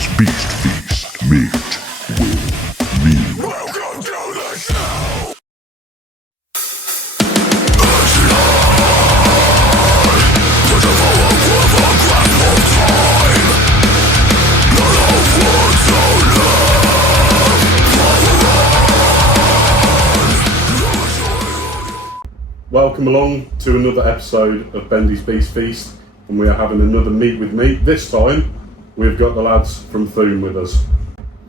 Beast Feast. Meet with me. Welcome to the show. Welcome along to another episode of Bendy's Beast Feast, and we are having another meet with me. This time, we've got the lads from Thuum with us.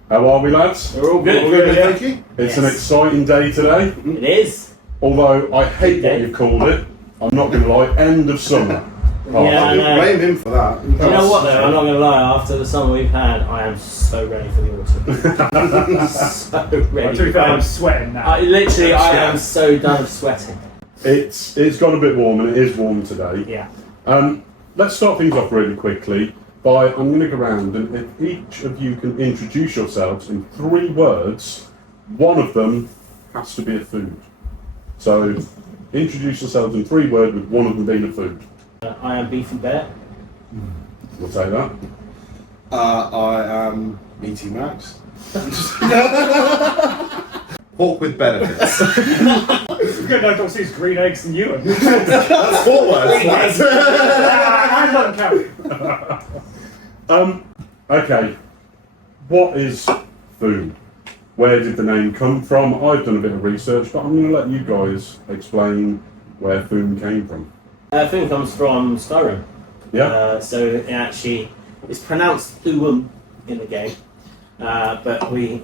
How are we, lads? We're all good. Thank you. It's an exciting day today, It is. although I hate what you've called it. I'm not going to lie, end of summer. Oh, Yeah, I know. Blame him for that. You know what though, I'm not going to lie, after the summer we've had, I am so ready for the autumn. So ready. To be fair, I'm sweating now. I am so done sweating. It's got a bit warm, and it is warm today. Yeah. Let's start things off really quickly by, I'm going to go around, and if each of you can introduce yourselves in 3 words, one of them has to be a food. So, introduce yourselves in 3 words with one of them being a food. I am Beefy Bear. We'll say that. I am E.T. Max. Pork with benefits. Good, I don't see his green eggs and you. That's 4 words. lads. I'm not counting. Okay, what is Thuum? Where did the name come from? I've done a bit of research, but I'm going to let you guys explain where Thuum came from. Thuum comes from Skyrim. Yeah? So it actually, it's pronounced Thuum in the game, but we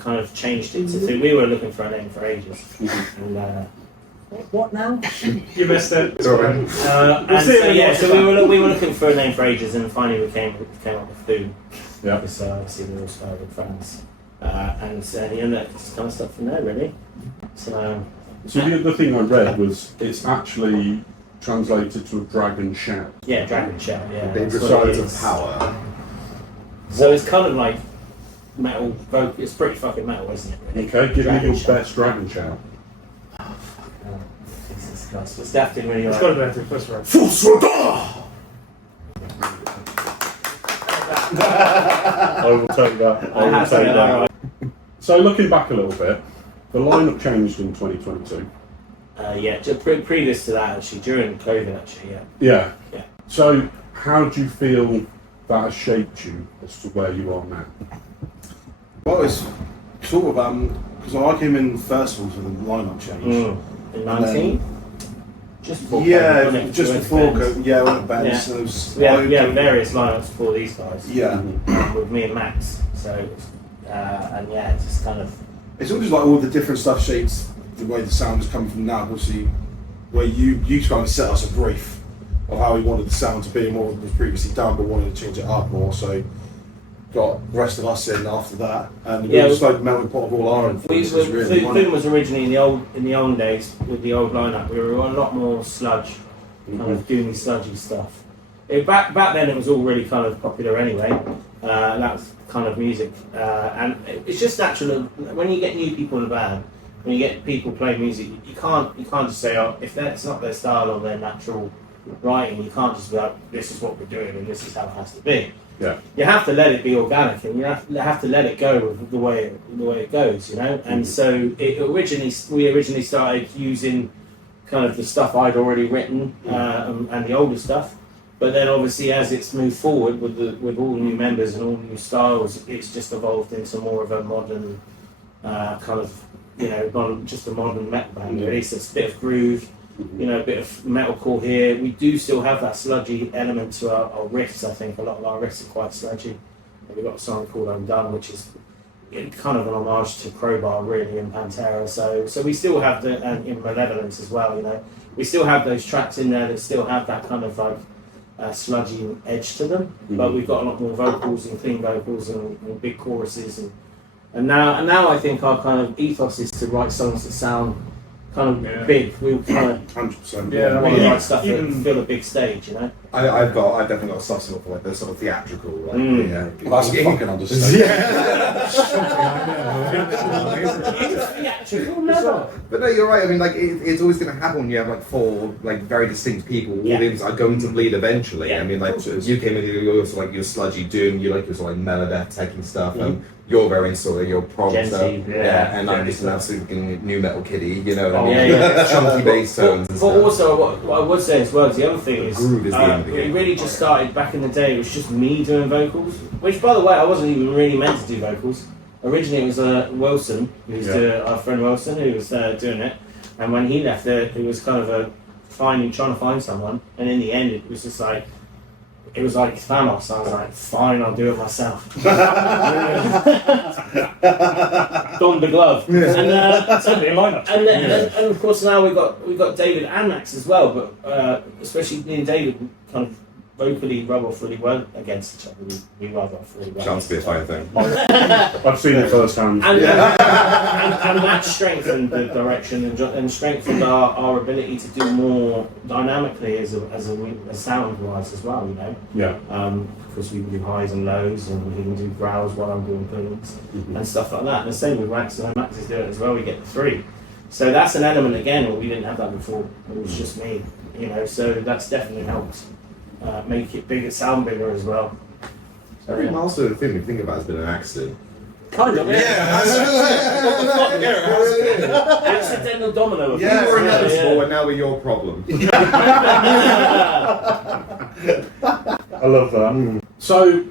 kind of changed it to Thuum. We were looking for a name for ages. And, what now? You missed it. Sorry. And so we were looking for a name for ages, and finally we came up with Thuum. Yeah. Because obviously we're all Skyrim fans, and just kind of stuff from there really. So the other thing I read was it's actually translated to a dragon shout. yeah, Dragon Shout. Yeah, Big that's what it sides of is. power. So it's kind of like metal. It's pretty fucking metal, isn't it? Really? Okay, give me Dragon your Shout. best dragon shout. Jesus Christ, it's definitely really It's like. got to be after the first round. I will take that. I will have to take get that. right. So looking back a little bit, the lineup changed in 2022. Yeah, just previous to that actually, during COVID actually, yeah. Yeah. Yeah. So how do you feel that has shaped you as to where you are now? Well, it's sort of because I came in first of all for the lineup change. In 19? Just before Yeah, COVID, wasn't it? just We went before to Ben's. COVID. Yeah, I went to Ben's. Yeah. So it was, We had various lineups for these guys. Yeah. With me and Max. So, and yeah, it's just kind of. It's all just like all the different stuff shapes the way the sound is coming from now. Obviously, where you kind of set us a brief of how we wanted the sound to be and what was previously done, but wanted to change it up more. So, got the rest of us in after that, and Yeah, it was like a melting pot of all our influences. Really, Thuum was originally in the old days with the old lineup. We were a lot more sludge, kind of doing sludgy stuff. Back then, it was all really kind of popular anyway. That was kind of music, and it's just natural when you get new people in a band. When you get people playing music, you can't just say, oh, if that's not their style or their natural writing, you can't just be like, this is what we're doing and this is how it has to be. Yeah. You have to let it be organic, and you have to let it go with the way it goes, you know. And so we originally started using kind of the stuff I'd already written and the older stuff. But then obviously as it's moved forward with all new members and all new styles, it's just evolved into more of a modern kind of, you know, just a modern metal band really. So it's a bit of groove, you know, a bit of metalcore here. We do still have that sludgy element to our riffs. I think a lot of our riffs are quite sludgy. We've got a song called Undone, which is kind of an homage to Crowbar really in Pantera. So we still have and in Malevolence as well, you know. We still have those tracks in there that still have that kind of like sludgy edge to them, but we've got a lot more vocals and clean vocals and big choruses and now I think our kind of ethos is to write songs that sound kind of big. We kind of 100%. Yeah, really like stuff that fill a big stage, you know. I've definitely got a soft spot for like the sort of theatrical, like, Well, that's a fucking understatement. Theatrical level. But no, you're right. I mean, like it's always going to happen when you have like four like very distinct people. All Yeah. things are going to bleed eventually. Yeah. I mean, like you came in, you're also like your sludgy doom. You like your sort of like melodeath taking stuff. You're very sort of your prog Gen stuff. Z, yeah. And I'm just an absolute fucking new metal kiddie. You know what I Oh, mean? yeah. Chunky bass tones. But and stuff. also, what I would say as well is the other thing is, groove is the end of the it game. really just started back in the day. It was just me doing vocals, which, by the way, I wasn't even really meant to do vocals. Originally, it was Wilson, our friend Wilson, who was doing it. And when he left, it was kind of trying to find someone. And in the end, it was just like. It was like Thanos. I was like, fine, I'll do it myself. Don the glove. And, Certainly a lineup. and of course now we've got David and Max as well, but especially me and David kind of vocally rub off really well against each other. We rub off really well. Chance to be a fine thing. I've seen it firsthand. And that strengthened the direction and strengthened our ability to do more dynamically as sound wise as well, you know. Yeah. Because we can do highs and lows, and we can do growls while I'm doing booms and stuff like that. And the same with Max, and Max is doing it as well. We get the three, so that's an element again where we didn't have that before. It was just me, you know. So that's definitely helped make it bigger, sound bigger as well. So, Every milestone thing we think about has been an accident. kind of, accidental domino. We were inevitable, and now we're your problem. I love that. So,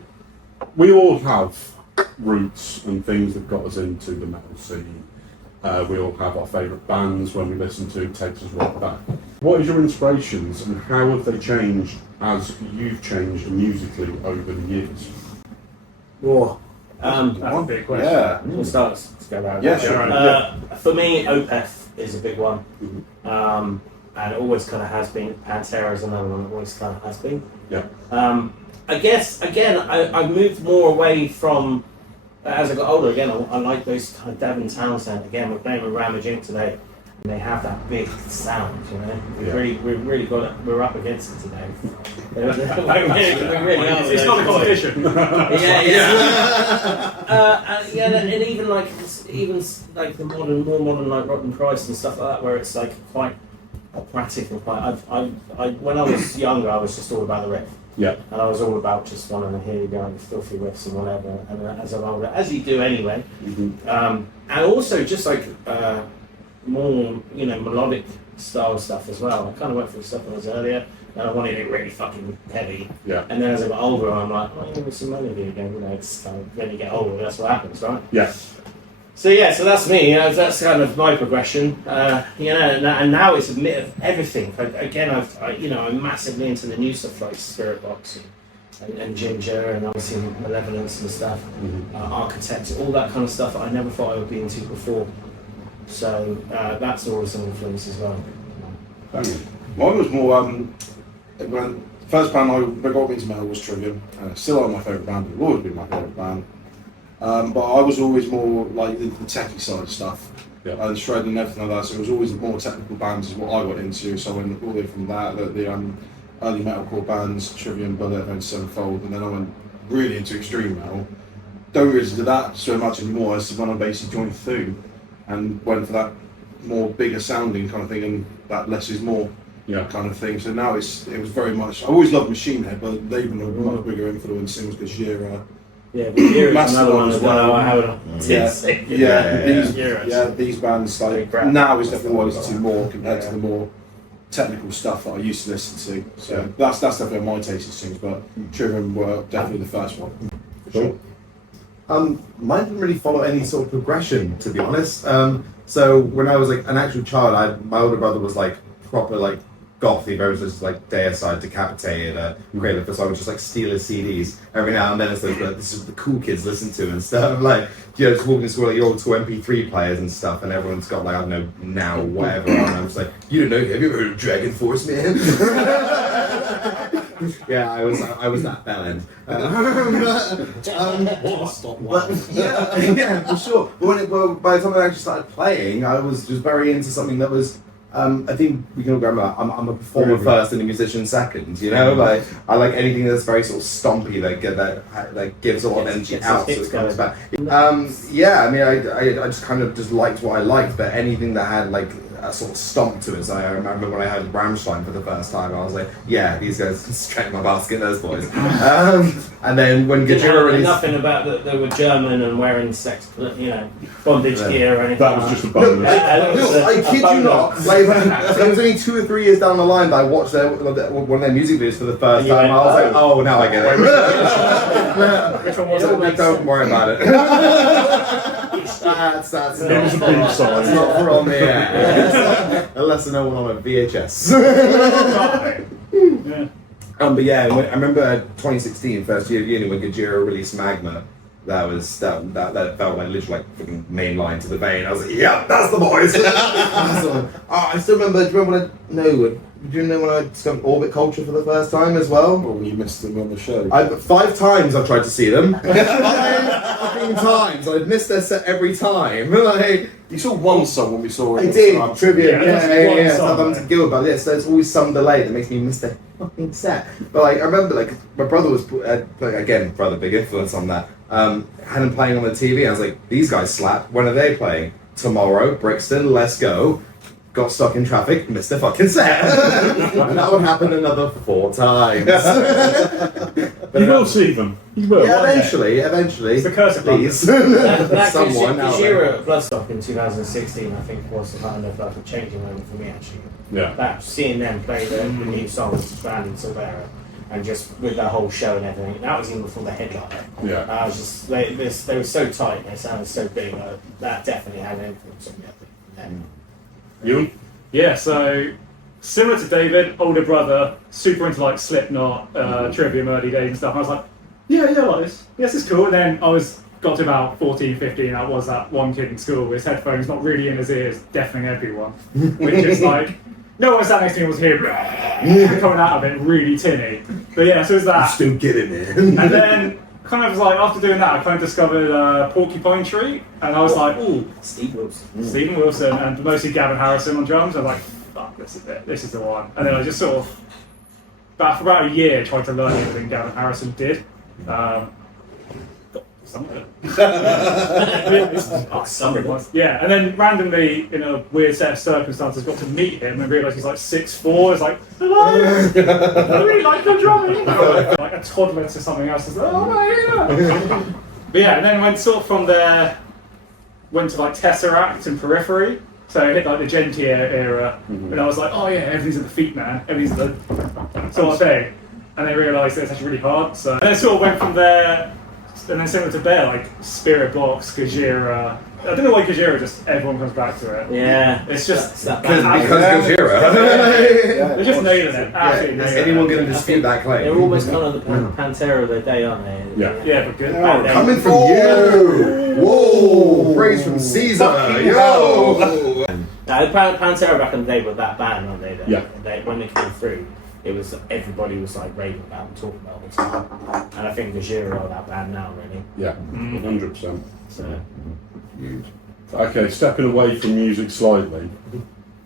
we all have roots and things that got us into the metal scene. We all have our favourite bands when we listen to takes us right back. What is your inspirations and how have they changed as you've changed musically over the years? Whoa. That's a big question. Yeah. We'll start. Let's go around. Yeah, sure. For me, Opeth is a big one, and it always kind of has been. Pantera is another one that always kind of has been. Yeah. I guess again, I moved more away from as I got older. Again, I like those kind of Devon Townsend. Again, we're playing with Ramage Inc. today, and they have that big sound. You know, we've really got it. We're up against it today. we really are. It's not a competition. And even like the more modern like Rotten Christ and stuff like that, where it's like quite operatic and quite. I when I was younger, I was just all about the riff. Yeah. And I was all about just wanting to hear you going with filthy riffs and whatever. And as I'm older, as you do anyway, and also just like more melodic style stuff as well. I kind of went through stuff when I was earlier, and I wanted it really fucking heavy. Yeah. And then as I got older, I'm like, oh, give me some melody again. You know, it's kind of when you get older, that's what happens, right? Yeah. So so that's me. You know, that's kind of my progression. And now it's a bit of everything. I'm massively into the new stuff like Spirit Box and Ginger, and obviously Malevolence and stuff, Architects, all that kind of stuff that I never thought I would be into before. So that's always an influence as well. Mine was more when first band I got into metal was Trivium. Still are my favourite band. It will always be my favourite band. But I was always more like the techie side of stuff, and shredding and everything like that. So it was always the more technical bands is what I got into. So I went all the way from that, the early metalcore bands, Trivium, Bullet, and Sevenfold, and then I went really into extreme metal. Don't really do that so much anymore. As when I basically joined Thuum and went for that more bigger sounding kind of thing, and that less is more kind of thing. So now it was very much. I always loved Machine Head, but they've been a much bigger influence since Gojira. Yeah, but here is Massive another one as as well. well. I haven't. These bands like now is definitely what I listen to more compared to the more technical stuff that I used to listen to. So that's definitely my taste in things. But Trivium were definitely the first one. For sure. Mine didn't really follow any sort of progression, to be honest. So when I was like an actual child, my older brother was like proper like gothy, very just like Deicide, Decapitated, Grave, so I would just like steal his CDs every now and then. It's like, this is the cool kids listen to and stuff. Like, just walking to school like your old school MP3 players and stuff, and everyone's got like, I don't know, now whatever. And I'm just like, you don't know, have you ever heard of Dragon Force, man? Yeah, I was that bell end. But yeah, for sure. But by the time I actually started playing, I was just very into something that was I think we can all go. I'm a performer first and a musician second. You know, like I like anything that's very sort of stompy that gives a lot of energy out, so it comes back. Yeah, I mean, I just kind of just liked what I liked, but anything that had like a sort of stomp to it. So I remember when I heard Rammstein for the first time, I was like, yeah, these guys straight in my basket, those boys. And then when Gojira released, nothing about that they were German and wearing bondage gear or anything. That was just a bonus. I kid you not. Like, it was only 2 or 3 years down the line that I watched one of their music videos for the first time. I was like, oh, now I get it. Which one was it? Don't worry about it. That's It was a big side. It's not for on the air. Unless I know one on a VHS. Yeah. But yeah, I remember 2016, first year of uni, when Gojira released Magma. That felt like literally like fucking main line to the vein. I was like, yeah, that's the boys. I still remember. Do you know when I discovered Orbit Culture for the first time as well? Or when you missed them on the show? 5 times I've tried to see them. 5 fucking times. I've missed their set every time. Like, You saw one song when we saw it. I did. Trivia. Yeah. song, Southampton Guild, but yes, there's always some delay that makes me miss their fucking set. But like, I remember, like, my brother was again, brother, big influence on that. Had him playing on the TV. And I was like, these guys slap. When are they playing? Tomorrow, Brixton. Let's go. Got stuck in traffic, missed the fucking set. And that would happen another 4 times. You will see them. You will. Yeah, eventually. It's the curse of Please. That Someone out there. Gojira at Bloodstock in 2016, I think, was the kind of like a changing moment for me, actually. Yeah. That seeing them play the new songs, Strand and Silvera, and just with the whole show and everything, that was even before the headliner. Yeah. I was just, they were so tight, they sounded so big, that definitely had an influence on me, I think. From You? Yeah, so similar to David, older brother, super into like Slipknot, Trivium early days and stuff. And I was like, yeah, I like this. Yes, it's cool. And then got to about 14, 15. I was that one kid in school with his headphones not really in his ears, deafening everyone. Which is like, no one sat next to me was here coming out of it really tinny. But yeah, so it was that. Still get it, man. And then kind of like after doing that, I kind of discovered Porcupine Tree, and I was like, ooh, Stephen Wilson, and mostly Gavin Harrison on drums. I was like, fuck, this is it. This is the one. And then I just sort of, for about a year, tried to learn everything Gavin Harrison did. Some of it. Yeah, and then randomly, in a weird set of circumstances, got to meet him and realised he's like 6'4". It's like, hello, I really like your drumming. Like a toddler to something else. It's like, oh my god. But yeah, and then went sort of from there, went to like Tesseract and Periphery. So I hit like the Gentier era, and I was like, oh yeah, everything's at the feet, man. Everything's at the sort of thing. And they realised that it's actually really hard. So and then sort of went from there. And then similar to Bear, like Spirit Box, Gojira. I don't know why Gojira, just everyone comes back to it. Yeah. It's just Because Gojira. they're just nailing it. Absolutely Is nailing anyone it. going to dispute that claim? They're almost kind of the Pantera of their day, aren't they? Yeah. Yeah, but good. Oh, coming from you! Whoa! Praise from Caesar! Yo! Pantera back in the day were that band, aren't they? Yeah. When they came through, everybody was like raving about and talking about it all the time. And I think Gojira are that band now, really. Yeah. 100%. So. Huge. Okay, stepping away from music slightly.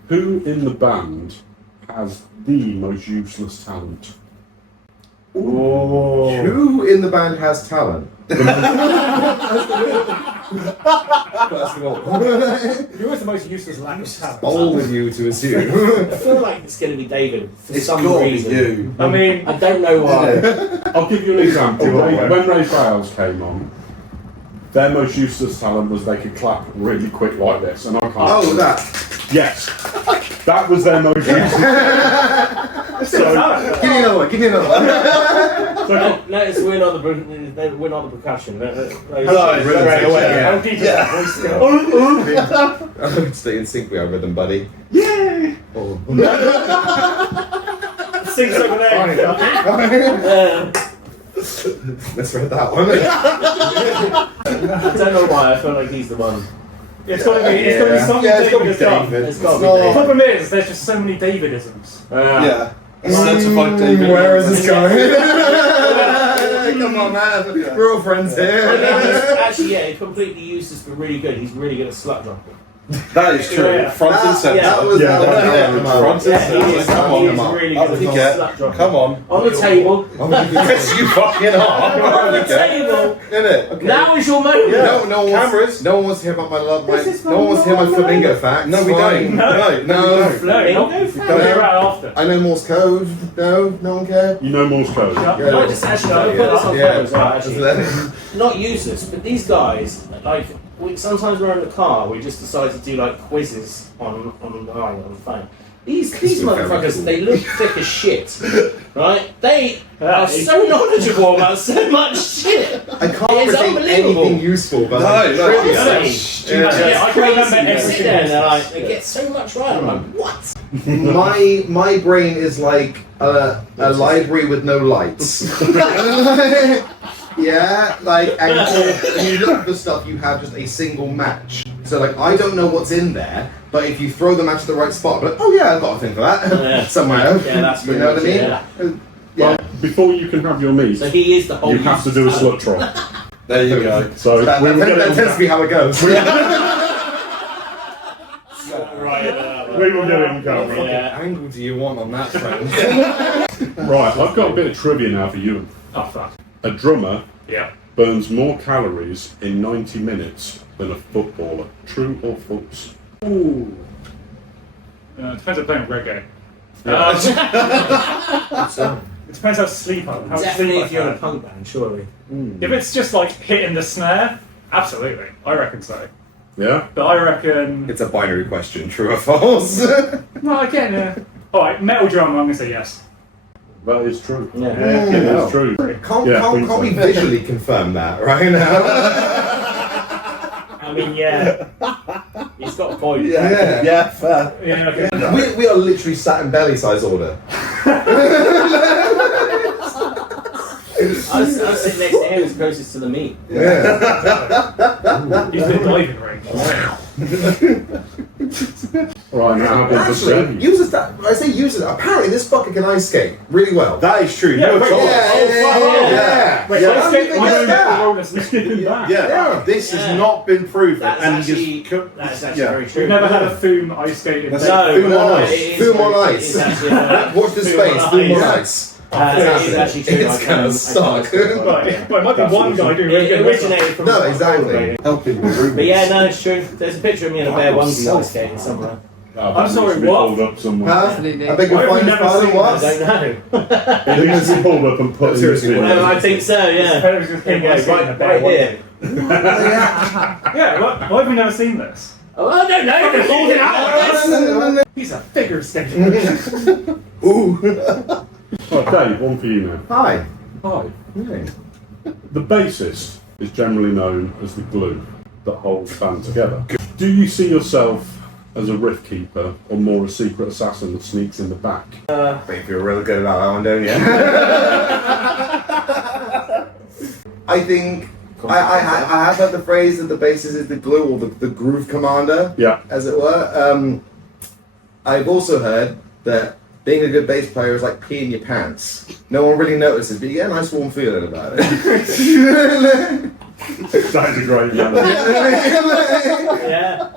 Who in the band has the most useless talent? Who in the band has talent? First of all. Who is the most useless lack of talent? Bold of you to assume. I feel like it's going to be David for It's some gotta be reason. you. I mean, I don't know why. I'll give you an example. Do it. When Ray Fowles came on, their most useless talent was they could clap really quick like this, and I can't. Oh, that. Yes, that was their most useless. So, Give me another one. Give me another one. Notice we're not the percussion. Right away. how deep is that voice go? Stay in sync with our rhythm, buddy. Yeah! Oh. Sings over there. Let's read that one. I don't know why. I feel like he's the one. It's got to be something David has done. It's got to be The David. problem is, there's just so many Davidisms. Yeah. Certified David. Where is this going? Come on, man. We're all friends here. Actually, yeah, he completely useless but really good. He's really good at slut dropping. That is true. Yeah. Front and centre. That was Yeah, front and Yeah, centre. he is really Up good you at get. slut dropping. Come on. On the table. Yes, you fucking are. On the table. Innit? Okay. Now is your moment. No, no one Cameras. wants. No one wants to hear about my love. This is No one wants to hear my my flamingo facts. No, we Fine. don't. No, we don't. No, Flamingo not. facts. Don't hear about after. I know Morse code. No, no one cares. You know Morse code. Shut Yeah. No, just actually, I'll put this on Yeah. camera as well, actually. Not useless, but these guys, like, sometimes we're in the car, we just decide to do like quizzes on the phone. These motherfuckers, they look thick as shit, right? They are so knowledgeable about so much shit. I can't It's predict unbelievable. anything useful, but No, like, no, trivia. that's Yeah, I can remember crazy. They everything sit there and they're like, else. they get so much right. I'm like, what? My brain is like a library with no lights. Yeah, like, and when you look for stuff, you have just a single match. So, like, I don't know what's in there, but if you throw the match at the right spot, like, oh yeah, I've got a thing for that. Yeah. Somewhere. Yeah, that's you know what I mean? yeah. Well, before you can have your meat, So he is the whole. you have to do a slut troll. There you go. So That, we will get that it tends to be how it goes. We will get it on camera. What Yeah. angle do you want on that, friend? Right, I've got a bit of trivia now for you. Oh, fuck. A drummer Yeah. burns more calories in 90 minutes than a footballer. True or false? Ooh. Depends on playing reggae. It depends how sleep I how Definitely sleep if you're in a I've had. punk band, surely. If it's just like hitting the snare, absolutely. I reckon so. Yeah? But I reckon. It's a binary question, true or false. No, again, Alright, metal drum, I'm gonna say yes. That is true. Yeah. It is true. Can't Yeah, we visually confirm that right now? I mean, yeah. He's got a point. Yeah. Yeah, fair. Yeah, okay. We are literally sat in belly size order. I was sitting next to him, as closest to the meat. Yeah. He's been diving range. Right, now happens Actually, uses that. I say uses. Apparently, this fucker can ice skate really well. That is true. Yeah, You're wait, told. yeah. Wait, Yeah. let's get How do you think that. Yeah, this has not been proven. That's and actually, just, that's actually yeah. very true. We've never had a Thuum ice skate in That's bed. No, Thuum but on no, ice. it is Thuum on very- ice. it is actually, Watch the Thuum space. on Boom on ice. ice. It is actually true. It's gonna suck. Right, it might be one guy doing really It good originated from No, exactly. helping with roommates. But yeah, no, it's true. There's a picture of me in a bear onesie ice skating somewhere. I'm sorry, what? Pulled up somewhere. Huh? I beg your Why have we pardon, never pardon, seen I what? don't know. It needs to be pulled up and put in this Seriously, video. No, I think so, yeah. Here you go, right here. Yeah, why have we never seen this? Oh, I don't know. They pulled it out like this. He's a figure skater. Ooh. Right, Dave, one for you now. Hi. Hi. Hey. The bassist is generally known as the glue that holds the band together. Do you see yourself as a riff keeper or more a secret assassin that sneaks in the back? Bet you feel really good about that one, don't you? I think I have heard the phrase that the bassist is the glue or the groove commander, Yeah. as it were. I've also heard that being a good bass player is like peeing your pants. No one really notices, but you get a nice warm feeling about it. That's a great man. Yeah.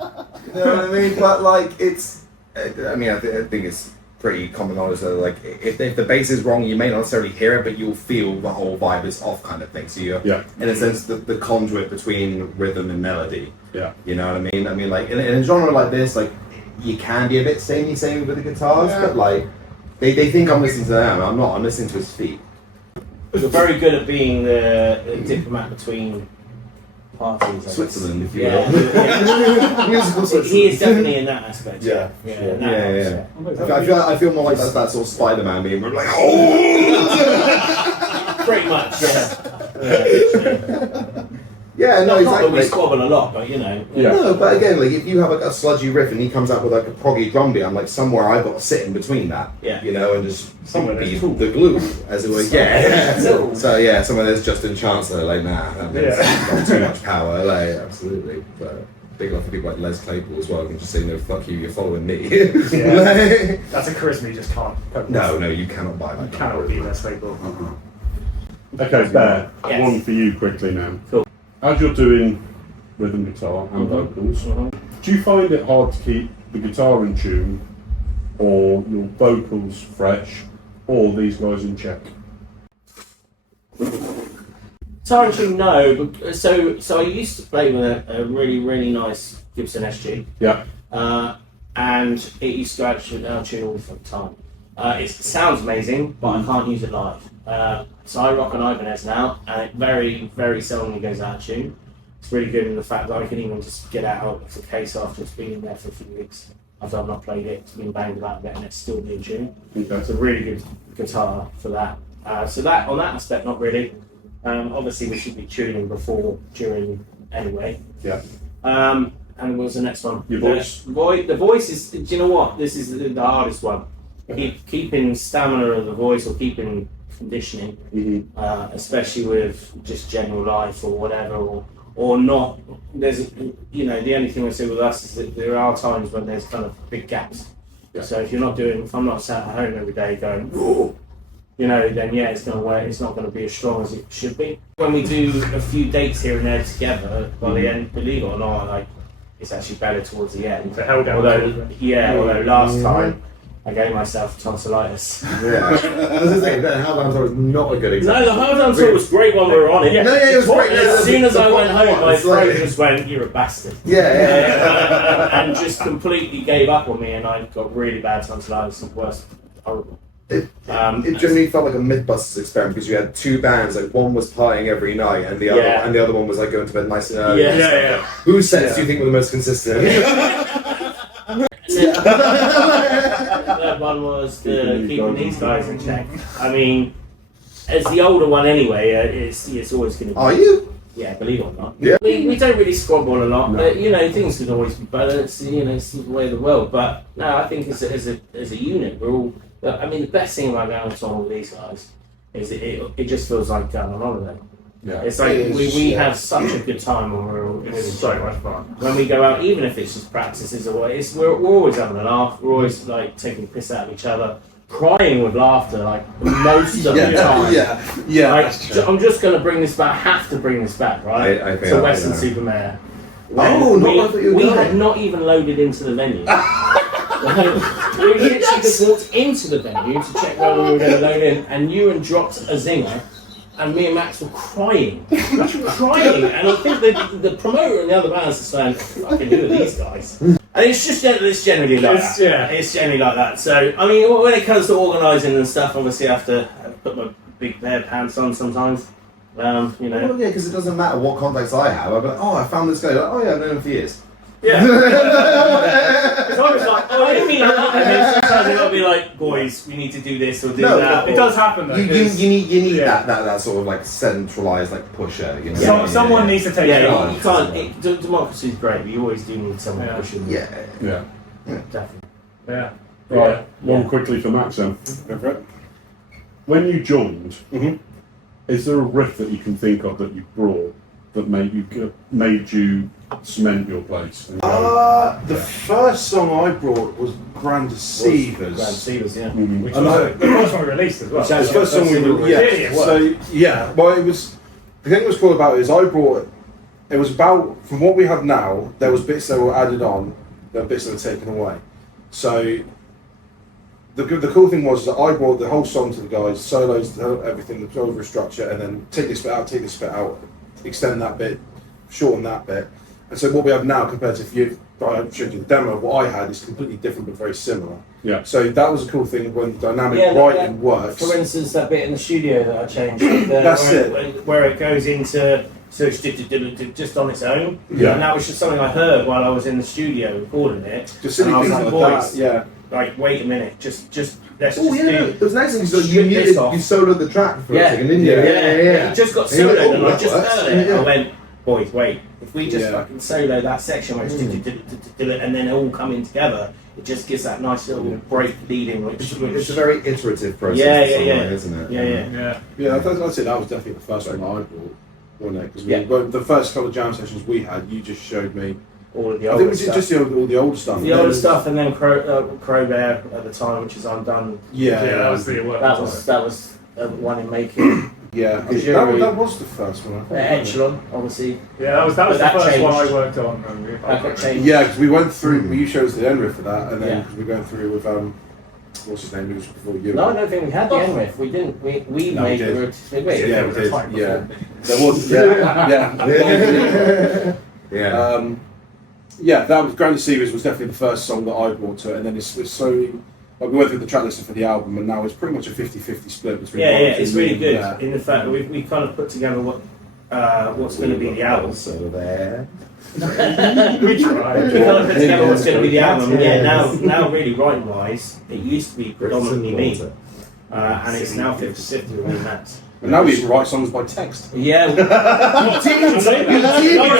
You know what I mean? But like, it's. I mean, I think it's pretty common knowledge that like, if the bass is wrong, you may not necessarily hear it, but you'll feel the whole vibe is off, kind of thing. So you're, Yeah. in a sense, the conduit between rhythm and melody. Yeah. You know what I mean? I mean, like in a genre like this, like you can be a bit samey with the guitars, but like they think I'm listening to them. I'm not. I'm listening to his feet. You're very good at being the diplomat between parties. I guess. Switzerland, if you Yeah. will. Yeah. Musical Switzerland. He is definitely in that aspect. Yeah, Yeah. sure. in that aspect. I feel more like that sort of Spider-Man meme. Where I'm like, oh. Pretty much. Yeah. Yeah, no, Not that we exactly. squabble a lot, but you know. Yeah. No, but again, like if you have like a sludgy riff and he comes out with like a proggy drum beat, I'm like somewhere I've got to sit in between that. Yeah. You know, and just Somewhere be there's the glue, as it were. Yeah. Cool. So yeah, somewhere there's Justin Chancellor, like nah, that's Yeah. got too much power, like absolutely. But big love for people like Les Claypool as well. You can just say no, fuck you, you're following me. Yeah. That's a charisma you just can't. No, you cannot buy that. You cannot be less label. Okay, Bear, Yes. one for you quickly now. Cool. As you're doing rhythm guitar and vocals, Do you find it hard to keep the guitar in tune, or your vocals fresh, or these guys in check? Guitar and tune, no. But, so I used to play with a really nice Gibson SG. Yeah. And it used to go out of tune all the time. It sounds amazing, but I can't use it live. So I rock an Ibanez now, and it very seldomly goes out of tune. It's really good in the fact that I can even just get out of the case after it's been in there for a few weeks. I've not played it, it's been banged about a bit, and it's still being tuned. Okay. It's a really good guitar for that. So that on that aspect, not really. Obviously, we should be tuning before, during, anyway. Yeah. And what was the next one? Your voice. The voice is. Do you know what? This is the hardest one. Keeping stamina of the voice, or keeping conditioning, especially with just general life or whatever, or not. There's, the only thing I say with us is that there are times when there's kind of big gaps. Yeah. So if I'm not sat at home every day going, whoa, then yeah, it's going to work. It's not going to be as strong as it should be. When we do a few dates here and there together, by the end, believe it or not, it's actually better towards the end. Although last time I gave myself tonsillitis. Yeah. I was going to say, that Hellbound tour was not a good example. No, the Hellbound tour was great when we were on it. Yeah, it was great. As soon as I went home, my throat like... just went, "You're a bastard." Yeah. And just completely gave up on me, and I got really bad tonsillitis. The worst, horrible. It generally felt like a Mythbusters experiment because you had two bands, like one was partying every night and the other one was like going to bed nice and early. Yeah. Whose sets do you think were the most consistent? Third one was keeping these guys in check. I mean, as the older one anyway, it's always going to be. Are you? Yeah, believe it or not. Yeah. We don't really squabble a lot, No. but things can always be better. It's it's the way of the world. But no, I think as a unit, we're all. I mean, the best thing about going on song with these guys is it just feels like going on holiday. Yeah. It's like we have such a good time when we're all So much fun. when we go out, even if it's just practices or what. We're always having a laugh. We're always like taking piss out of each other, crying with laughter like most of the time. Yeah. Like, That's true. I'm just going to bring this back. Have to bring this back, right? I think to I Western know. Supermare. Oh, not like that you were we going. had not even loaded into the venue. We literally just walked into the venue to check whether we were going to load in, and Ewan dropped a zinger, and me and Max were crying. Crying. And I think the promoter and the other bands are saying, fucking who are these guys? And it's generally like that. Yeah. It's generally like that. So, I mean, when it comes to organising and stuff, obviously I have to put my big pair of pants on sometimes. Well, yeah, because it doesn't matter what contacts I have. I'll be like, I found this guy. Like, oh yeah, I've known him for years. Yeah. It's always like, I don't mean that, and then sometimes it'll be like, boys, we need to do this or do No, that. it does happen though. You 'cause need that sort of like centralized like pusher. someone needs to take it on. you can't. Democracy is great, but you always do need someone pushing. Yeah. Yeah. Definitely. Yeah. Right. One quickly for Max then. Go for it. When you joined, Mhm. is there a riff that you can think of that you brought that made you cement your place? And go, The first song I brought was Grand Deceivers. Grand Deceivers, yeah. Mhm. Which And was I- the first one we released as well. Which The has- first song we Really were, it worked. Well, it was, the thing that was cool about it is it was about, from what we have now, there was bits that were added on, there were bits that were taken away. So, the cool thing was that I brought the whole song to the guys, solos, everything, the overall structure, and then take this bit out, extend that bit, shorten that bit. And so what we have now compared to I showed you the demo, what I had is completely different but very similar. Yeah. So that was a cool thing when the dynamic Yeah, writing works. For instance, that bit in the studio that I changed, That's where it goes into just on its own. Yeah. And that was just something I heard while I was in the studio recording it. Just silly And I was things like, like boys, that, yeah. like, wait a minute, just let's Oh just yeah, do. it was nice because strip this off. you soloed the track for Yeah. a second, didn't you? Yeah. It just got And you soloed, went, and oh, I that just works. heard it. Yeah. I went, boys, wait. If we just Yeah. fucking solo that section where it's and then it all coming together, it just gives that nice little break leading, It's a very iterative process. Yeah, for yeah, songwriting, isn't it? Yeah. Yeah, I'd say that was definitely the first one that I brought, wasn't it? Because Yeah. the first couple of jam sessions we had, you just showed me. all of the I think older we did stuff. just all the older stuff. The older stuff, and then Crowbear at the time, which is undone. Yeah, Yeah, that was really work. That was one in making. Yeah, I mean, Jerry- that was the first one. I think, wasn't it? Echelon, obviously. Yeah, that was But the that first one I changed. worked on. That got changed. Yeah, because we went through. You showed us the end riff for that, and then Yeah. because we're going through with what's his name? Who was before you? No, I don't think we had the end riff. We didn't. We No, made we did. the rotisserie wheat. Yeah, we did. Like Yeah, before. there was. Yeah, Yeah. yeah. That was Grand Deceivers was definitely the first song that I brought to it, and then it's slowly. Like we went through the track listing for the album, and now it's pretty much a 50-50 split between. Yeah, Warwick it's and really me. good. Yeah. In the fact that we kind of put together what's going to be the album. So there. We tried. We kind of put together what's going to be the album. And yeah, now really writing wise, it used to be predominantly me, and it's now 50-50 with me and Matt. And now we even write songs by text. Yeah. You did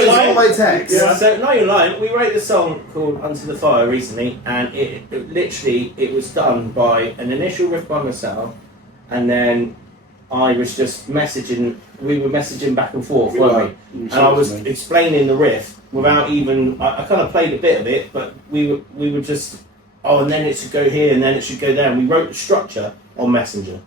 lying. on my text. Yeah. So no, you're lying. We wrote this song called "Unto the Fire" recently, and it literally was done by an initial riff by myself, and then I was just messaging. We were messaging back and forth, weren't we? And I was explaining the riff without even. I kind of played a bit of it, but we were just. Oh, and then it should go here, and then it should go there. And we wrote the structure on Messenger.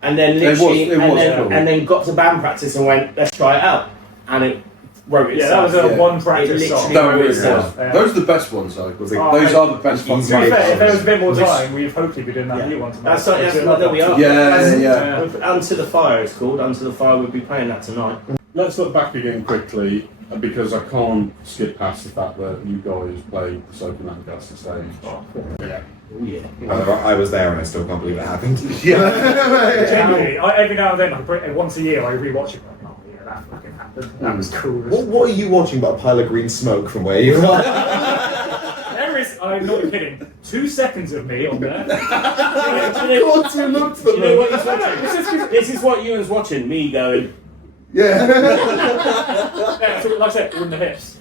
And then literally, and then got to band practice and went, let's try it out, and it wrote Yeah, that itself. was a Yeah. one practice It song. literally- That really Yeah. was. Those are the best ones, though. Was it- Those are the best To ones. be fair, if there was a bit more Which- time, we'd hopefully be doing that Yeah. new one tonight. That's what we are. Yeah. Unto the Fire it's called. Unto the Fire. We'll be playing that tonight. Let's look back again quickly, because I can't skip past the fact that you guys played the Soap and Lancaster stage. Oh yeah. I was there and I still can't believe it happened. Genuinely, every now and then, once a year, I rewatch it. Like, oh yeah, that fucking happened. That was cool. What are you watching but a pile of green smoke from where you are? There is, I'm not kidding, 2 seconds of me on there. Do you know what he's watching? This is what Ewan's watching. Me going. Yeah. Yeah, so like I said, we're in the hips.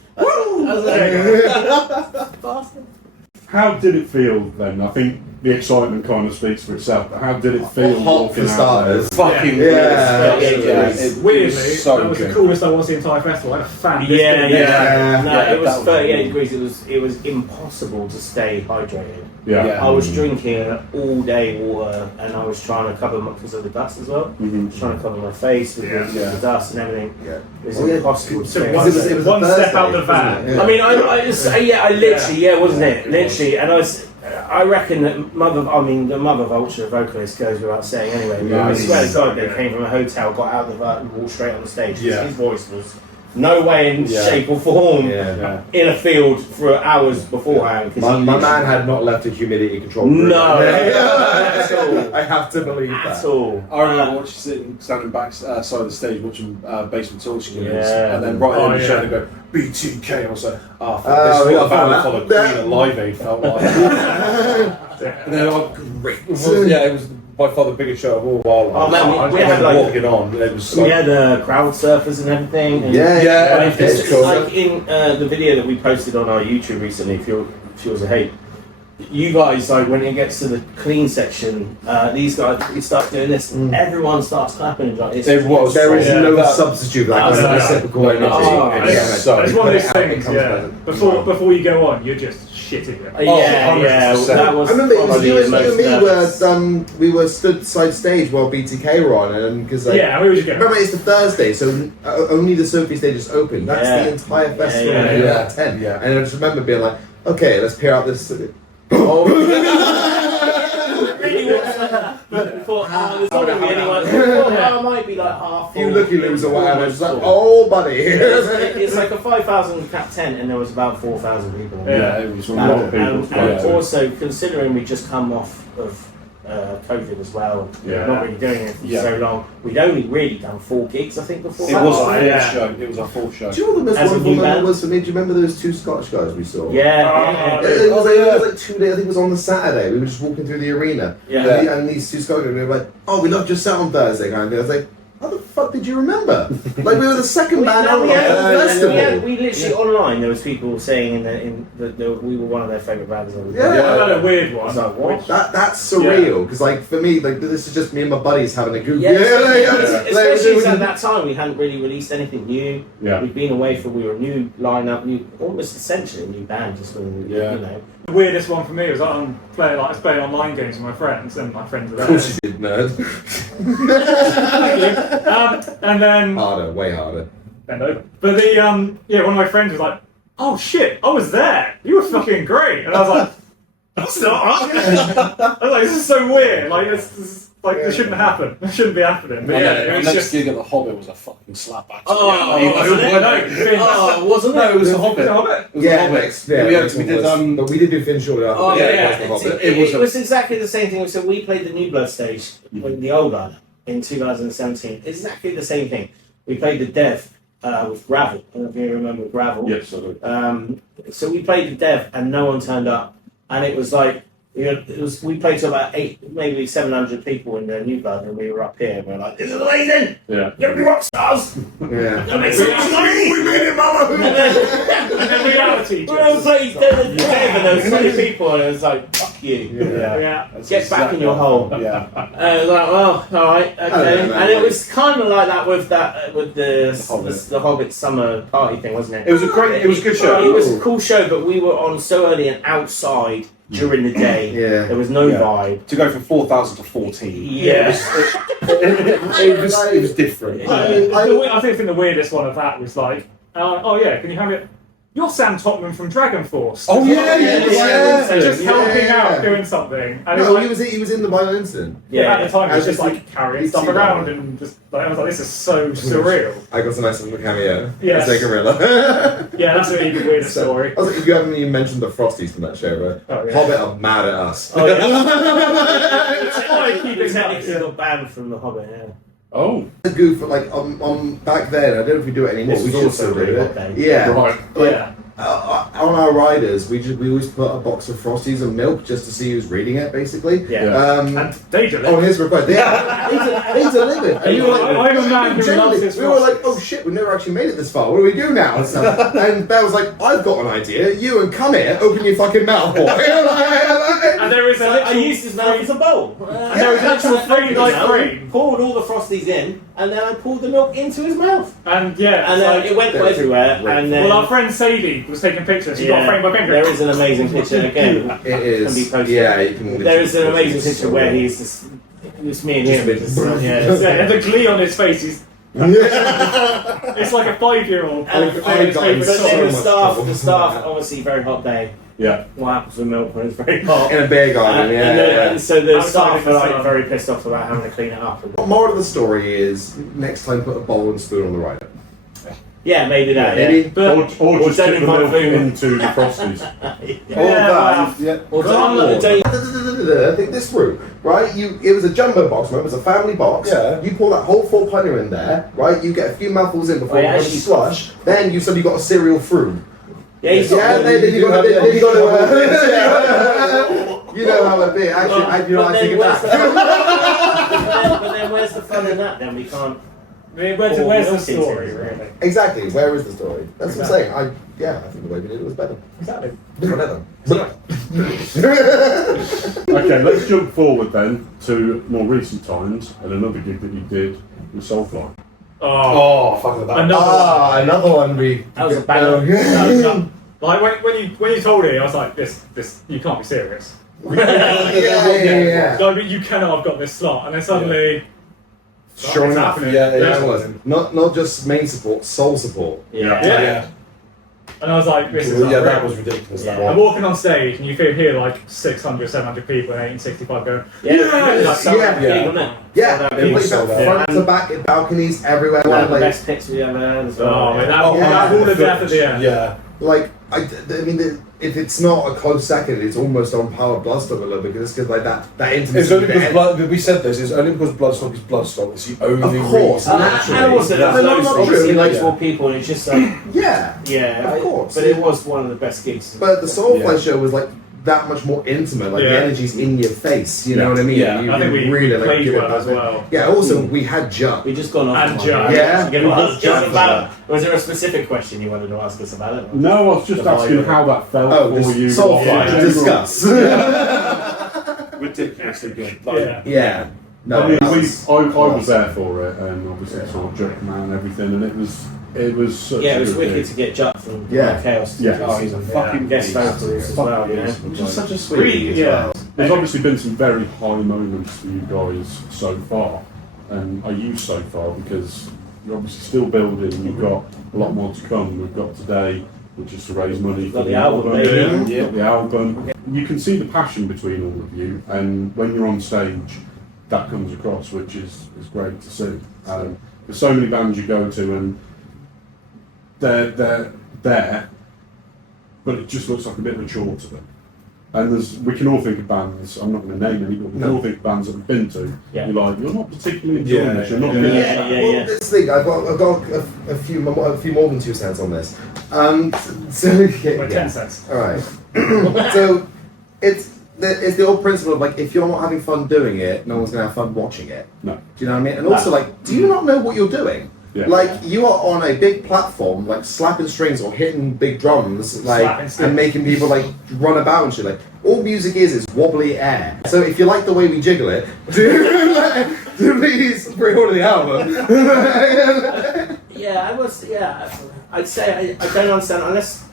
How did it feel then? I think the excitement kind of speaks for itself, but how did it feel Hot walking for out there? starters. Fucking Yeah. it Weirdly, was so that was good. the coolest I was the entire festival. I had a fan. Yeah. No, Yeah, it was that was 38 cool. degrees. It was impossible to stay hydrated. Yeah. Yeah. I was drinking all day water, and I was trying to cover because of the dust as well. I was trying to cover my face with the dust and everything. Yeah. It was Oh, yeah. impossible to So stay one, hydrated. it was one a step Thursday, out the van. wasn't it? I mean, I literally, wasn't it? Literally, and I reckon that the Mother Vulture vocalist goes without saying anyway. But Yeah. I swear to God, they came from a hotel, got out of the van, and walked straight on the stage. Yeah. His voice was no way in Yeah. shape or form Yeah. in a field for hours beforehand. 'Cause My he man literally- had not left a humidity control room. No, Yeah. at all. I have to believe At that. all. I remember standing back side of the stage watching Basement Torching, Yeah. and then right Oh, in the yeah. show they go BTK, and I was like, oh, fuck, Oh, this is yeah, what the band I for thought the that. Queen at Live Aid felt like. And then great. It was by far the biggest show of all our Oh lives. man, we And had then like walking on, it was so we had crowd surfers and everything. And Yeah, Like, it's it's cool. like in the video that we posted on our YouTube recently, Fuels of Hate. You guys, like when it gets to the clean section, these guys we start doing this, everyone starts clapping and like it's It was. There is Yeah. no That- substitute for that Oh, kind of no. reciprocal energy. Oh, And yeah. it's So- It's you one of put those it out, it things, comes yeah. together. Before you go on, you're just shitting it. yeah, 100%. that was I remember it was probably you the and most me nervous. were we were stood side stage while BTK were on, and because like, Yeah, we were just going. remember it's the Thursday, so only the Sophie stage is open. That's Yeah. the entire festival. Yeah, and yeah. at 10. Yeah. And I just remember being like, okay, let's peer out this. Really was but thought, there's not going to be anyone. It might be like half full. You looky loos or whatever. almost Just like, full. oh, buddy. It's like a 5,000 cap tent, and there was about 4,000 people. Yeah, it was a lot of people. And also, considering we just come off of COVID as well, Yeah. not really doing it for Yeah. so long, we'd only really done 4 gigs, I think, before It that. was a Oh, full yeah. show. It was a full show. Do you know what the most As a wonderful new moment band? was for me? Do you remember those 2 Scottish guys we saw? Yeah, It was like 2 days, I think it was on the Saturday. We were just walking through the arena. Yeah. And these 2 Scottish guys were like, oh, we loved your set on Thursday, kind of thing. I was like, how the fuck did you remember? Like, we were the second band on the festival. we literally online. There was people saying that we were one of their favourite bands. Yeah. I had a weird I was one. like, what? That's surreal, because like for me, like this is just me and my buddies having a good. Yeah, especially like, at that time, we hadn't really released anything new. Yeah. We'd been away we were a new lineup, almost essentially a new band, just when Yeah. you know. The weirdest one for me was I was playing online games with my friends, and my friends were Of there. course you did, nerd. And then Harder, way harder. bend over. But the one of my friends was like, "Oh shit, I was there. You were fucking great." And I was like, "That's not right." I was like, "This is so weird. Like this like this shouldn't happen. It shouldn't be happening." But yeah, it was next just. gig at the Hobbit was a fucking slapback. Wasn't No, it? it was the Hobbit. Hobbit? It was Yeah, the Hobbit. next, yeah, we next we one did was- but we did do Finn shortly after. Oh that, yeah, it was the Hobbit. it was exactly the same thing. So we played the New Blood stage, the old one, in 2017. Exactly the same thing. We played the Dev with Gravel. I don't know if you remember Gravel. Yes, I do. So we played the Dev and no one turned up, and it was like we played to about 8, maybe 700 people in the New Blood, and we were up here and we were like, "This is amazing! Yeah. You're gonna be rock stars! Yeah. That makes so much money! We made it, mama! And then reality. We were playing the Dev and there was 20 people, and it was like, "Fuck you! Yeah. Get back in your hole." Yeah. I was like, "Well, all right, okay." know, And it was kind of like that with Hobbit. the Hobbit summer party thing, wasn't it? It was a good show. It was a cool show, but we were on so early and outside during the day. Yeah. There was no Yeah. vibe. To go from 4,000 to 14. Yeah. It was different. I think the weirdest one of that was like, "Oh yeah, can you have it? You're Sam Topman from Dragon Force." Oh yeah. Just helping Yeah. out doing something. And it No, was like, he was in the violent incident. at the time, it was I just just- like carrying you'd stuff see around that. and just like, I was like, this is so surreal. I got some nice little cameo. Yes. As a gorilla. Yeah, that's an even weirder story. I was like, if you haven't even mentioned the Frosties from that show, but Oh, yeah. Hobbit are mad at us. Oh, yeah. He technically got banned from the Hobbit. Yeah. Oh, The goof, like on back then, I don't know if we do it anymore. This we was should also still do really it. hot then. Yeah. right. Like, Yeah. on our riders, we always put a box of Frosties and milk just to see who's reading it, basically. Yeah. And they do On it. his request, yeah, they delivered it. And we were like, I'm a man who genuinely, loves his we were like, Frosties. oh shit, we've never actually made it this far. What do we do now? And, stuff. And Bear was like, I've got an idea. You and come here, open your fucking mouth, boy. And there is a I literal used his mouth as a bowl. And there was a literal frame by frame. Poured all the Frosties in, and then I poured the milk into his mouth. And yeah, And it's like, it went everywhere. And then, well, our friend Sadie was taking pictures. She got frame by frame. there is an amazing picture again. It is. Can be posted. Yeah, you can. There is an amazing picture where he's just, it's me and him. Just Just, Yeah, and the glee on his face is. It's like a 5-year-old. And Like, I his got favourite so But then song. much the staff, obviously very hot day. Yeah. What happens with milk when it's very hot? In a beer garden, yeah. And so the Outside staff of the are like sun. very pissed off about having to clean it up. Moral of the story is next time put a bowl and spoon on the rider. Yeah, maybe that. Yeah. Maybe. But Or just don't dip the invite milk Thuum. into the Frosties. Or don't- I think this through, right? It was a jumbo box, remember? It was a family box. Yeah. You pour that whole 4-punter in there, right? You get a few mouthfuls in before Oh, you yeah, have actually- slush. Then you suddenly got a cereal through. Yeah, he's Yeah, then you got to. You know how it be. Actually, Well, you know, but I then think where's the that. but then where's the fun in that? Then we can't. I mean, where's the milk into story, it. really? Exactly. Where is the story? That's what I'm saying. I think the way we did it was better. Exactly. Better. Okay, let's jump forward then to more recent times and another gig that you did with Soulfly. Oh, Fuck that. another Another one we. That was a banger. That was not- like when you told me, I was like, this you can't be serious. Yeah. Like, you cannot have got this slot, and then suddenly, Sure it's enough. happening. Yeah, That was not just main support, soul support. Yeah. Yeah. And I was like, this is Yeah, unreal. that was ridiculous. That Yeah. I'm one. walking on stage, and you can hear like 600, 700 people in 1865 going, Yeah. Yes! Like, Yeah. big, wasn't it? Yeah, Sold out they big. played sold that out. front to back, balconies everywhere. One of the Like, best picks we ever had as well. Oh, man, that, Oh, that yeah. wall of death at the end. Yeah. like I mean, if it's not a close second, it's almost on par with Bloodstock a little bit because it's like that intimacy. It's only with because the blood, we said this. It's only because Bloodstock is Bloodstock. It's the only Of course. reason. And also, Yeah. there's No, loads not of true, obviously like- loads more people, and it's just like, yeah. yeah, Of course. But it was one of the best gigs. But the Soulfly Yeah. show was like that much more intimate. Like Yeah. the energy's in your face. You know what I mean? Yeah. You I think we really like played give it well that as bit. well. Yeah. Also, we had Judd. We just gone off. And on one. Joe. Yeah. It was Judd just for about. Was there a specific question you wanted to ask us about it? No, I was just The asking vibe. how that felt Oh, for just you. Soulfly. Yeah. General. Discuss. Ridiculously good. Like, Yeah. Yeah. No. I mean, that I was was there for it, and obviously saw Junkman and everything, and it was such Yeah, a it was good wicked gig. to get Judd from Yeah. Chaos. Yeah. Oh, he's a fucking guest vocalist as well, you know. Which is such a Really, sweet. yeah. There's obviously been some very high moments for you guys so far. and I use so far because you're obviously still building. You've got a lot more to come. We've got today, which is to raise money for Got the album, baby. Got the album. You can see the passion between all of you, and when you're on stage, that comes across, which is great to see. There's so many bands you go to, and they're there, but it just looks like a bit of a chore to them. And we can all think of bands, I'm not going to name any, but we can all think of bands that we've been to. Yeah. You're like, you're not particularly enjoying this, you're not Yeah, doing yeah, this. Well, this thing, I've got a few more than 2 cents on this. So Like 10 cents. All right. So it's the old principle of like, if you're not having fun doing it, no one's gonna have fun watching it. No. Do you know what I mean? And also, like, do you not know what you're doing? Yeah. Like, you are on a big platform, like slapping strings or hitting big drums, like, and making people like run about and shit. Like, all music is wobbly air. So if you like the way we jiggle it, do please bring order the album. I'd say I don't understand unless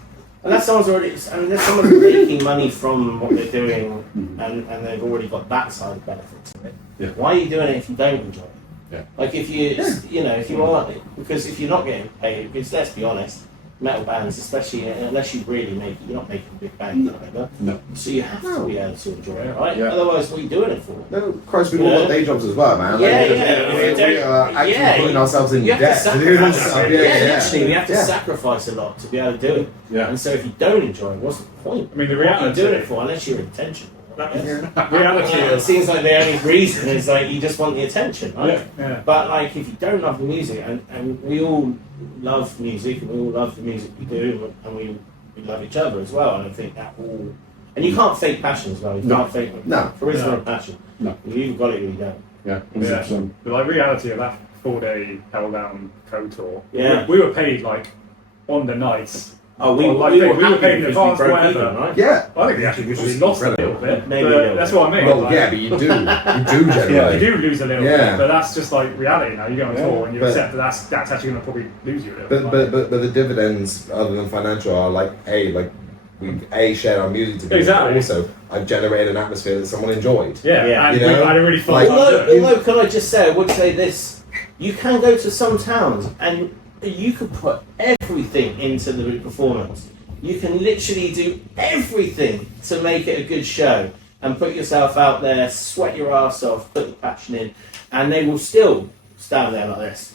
someone's already, unless someone's making money from what they're doing and they've already got that side of benefits of it. Yeah. Why are you doing it if you don't enjoy it? Yeah. Like if you, if you are, because if you're not getting paid, because let's be honest, metal bands, especially unless you really make it, you're not making a big band or whatever. No. So you have to be able to enjoy it, right? Yeah. Otherwise, what are you doing it for? No, Christ, we've all got day jobs as well, man. Yeah, like, yeah. We are actually putting ourselves in You have debt to to do this sacrifice. stuff. Literally, we have to Yeah. sacrifice a lot to be able to do it. Yeah. And so if you don't enjoy it, what's the point? I mean, the What are you reality- doing it for unless you're intentional? Reality It is, seems like the only reason is like you just want the attention, right? yeah. But like if you don't love the music, and we all love music, and we all love the music we do, and we love each other as well, and I think that all. And you can't fake passion as well. You No. can't fake No. charisma No. and passion. No. You either got it or you don't. Yeah, Yeah. 100%. The like reality of that 4-day Hellbound Co tour. Yeah. We were paid like on the nights. Oh, we Or, like, were we were happy paid in because advance, we broke whatever. even, right? Yeah. I think we actually lost a little bit. Maybe a but little that's bit. what I mean. Well, like, yeah, but you do generally. you do lose a little Yeah. bit, but that's just like reality now. You go on tour and you But- accept that that's actually going to probably lose you a little But bit. the dividends, other than financial, are like we share our music together. Exactly. But also, I've generated an atmosphere that someone enjoyed. Yeah, Yeah. and You know? I had a really fun Like- time doing it. Although, can I just say, I would say this: you can go to some towns and you could put everything into the performance. You can literally do everything to make it a good show and put yourself out there, sweat your ass off, put the passion in, and they will still stand there like this.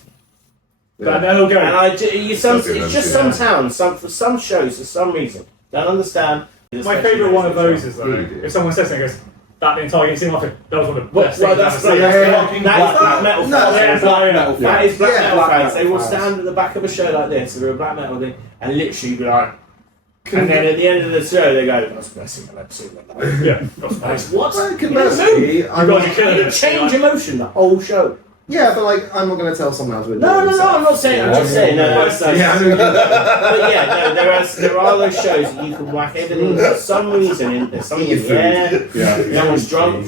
But then they'll go. And it's just some Yeah. towns, for some shows, for some reason, don't understand. My favourite one of those is though, Really do. if someone says something, goes, that the entire game seemed like that was one of the Well, best things that's I've ever seen. that is black metal fans. No, That yeah, is black yeah. metal. That is black Yeah, metal black fans. metal They will fans. stand at the back of a show like this, or a black metal thing, and literally be like, and then at the end of the show they go, "That's blessing an episode like that." Yeah, that's Like, nice. what? Well, You didn't conversely, move. I'm guys not, are killing You it. didn't change emotion the whole show. yeah, but like I'm not going to tell someone else to do No, it I'm not saying. I'm just saying. No, that's Yeah. But yeah, no, there are those shows that you can whack everything for some reason. There's something in the air. Yeah, No one's drunk.